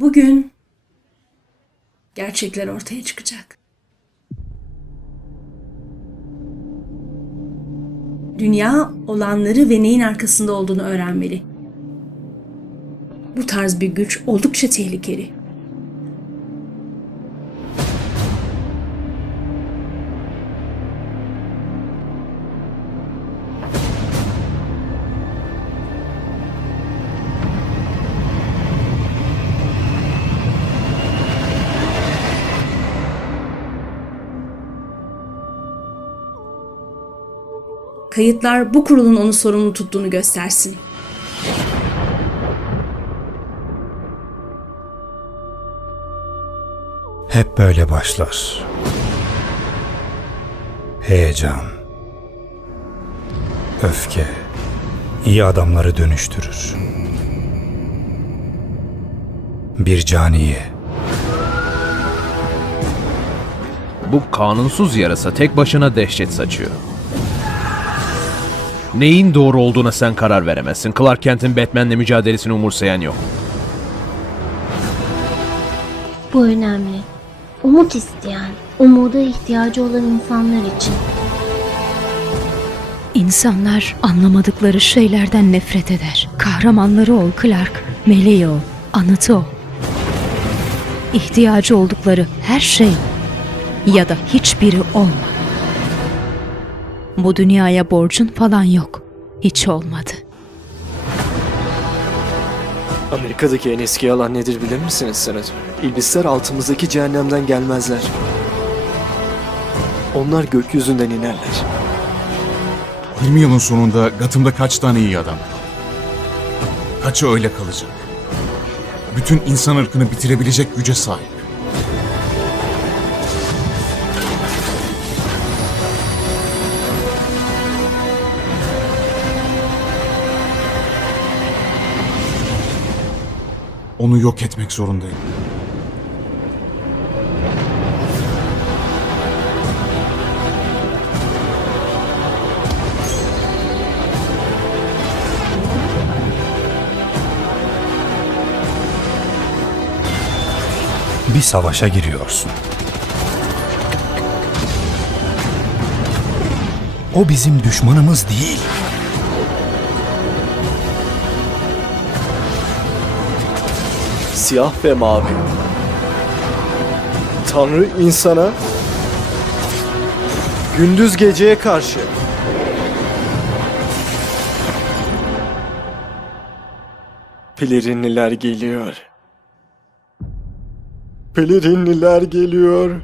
Bugün gerçekler ortaya çıkacak. Dünya olanları ve neyin arkasında olduğunu öğrenmeli. Bu tarz bir güç oldukça tehlikeli. Kayıtlar bu kurulun onu sorumlu tuttuğunu göstersin. Hep böyle başlar. Heyecan, öfke iyi adamları dönüştürür. Bir caniye Bu kanunsuz yarasa tek başına dehşet saçıyor. Neyin doğru olduğuna sen karar veremezsin. Clark Kent'in Batman'le mücadelesini umursayan yok. Bu önemli. Umut isteyen, umuda ihtiyacı olan insanlar için. İnsanlar anlamadıkları şeylerden nefret eder. Kahramanları ol Clark, meleği ol, anıtı ol. İhtiyacı oldukları her şey ya da hiçbiri olma. Bu dünyaya borcun falan yok. Hiç olmadı. Amerika'daki en eski yalan nedir bilir misiniz senatör? İblisler altımızdaki cehennemden gelmezler. Onlar gökyüzünden inerler. 20 yılın sonunda Gotham'da kaç tane iyi adam? Kaçı öyle kalacak? Bütün insan ırkını bitirebilecek güce sahip. Onu yok etmek zorundayım. bir savaşa giriyorsun. O bizim düşmanımız değil. Siyah ve mavi. Tanrı insana gündüz geceye karşı Pelerinliler geliyor. Pelerinliler geliyor.